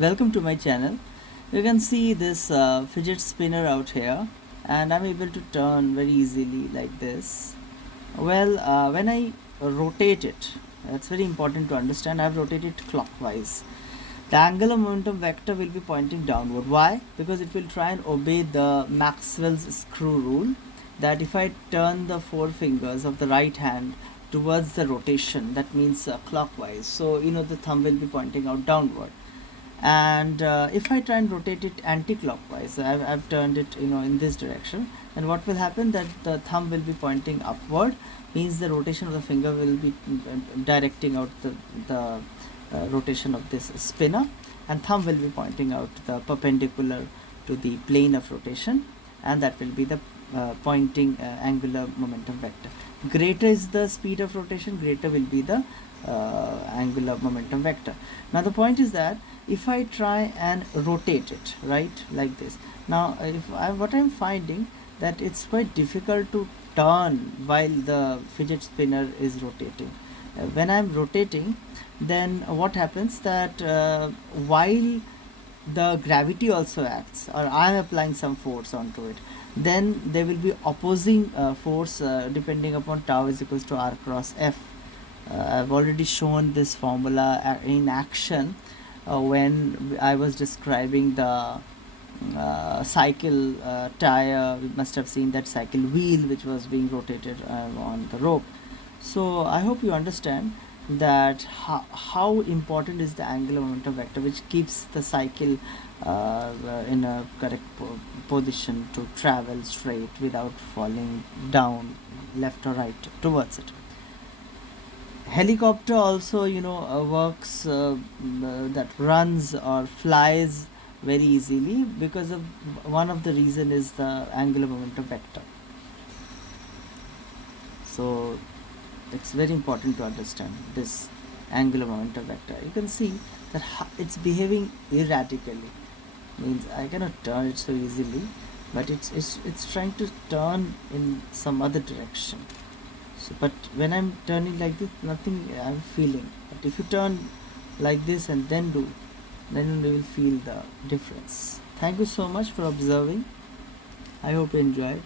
Welcome to my channel. You can see this fidget spinner out here, and I'm able to turn very easily like this. When I rotate it, that's very important to understand. I've rotated it clockwise. The angular momentum vector will be pointing downward. Why? Because it will try and obey the Maxwell's screw rule, that if I turn the four fingers of the right hand towards the rotation, that means clockwise, so the thumb will be pointing out downward. And if I try and rotate it anti-clockwise, I've turned it in this direction, then what will happen, that the thumb will be pointing upward, means the rotation of the finger will be directing out the rotation of this spinner, and thumb will be pointing out the perpendicular to the plane of rotation, and that will be the pointing angular momentum vector. Greater is the speed of rotation, greater will be the angular momentum vector. Now the point is that if I try and rotate it right like this, now what I'm finding, that it's quite difficult to turn while the fidget spinner is rotating. When I'm rotating, then what happens, that while the gravity also acts, or I'm applying some force onto it, then there will be opposing force depending upon tau is equals to r cross f. I've already shown this formula in action when I was describing the cycle tire. We must have seen that cycle wheel which was being rotated on the rope. So I hope you understand that how important is the angular momentum vector, which keeps the cycle in a correct position to travel straight without falling down left or right towards it. Helicopter also works, that runs or flies very easily because of one of the reason is the angular momentum vector. So it's very important to understand this angular momentum vector. You can see that it's behaving erratically, means I cannot turn it so easily, but it's trying to turn in some other direction. So, but when I'm turning like this, nothing I'm feeling. But if you turn like this and then do, then you will feel the difference. Thank you so much for observing. I hope you enjoyed.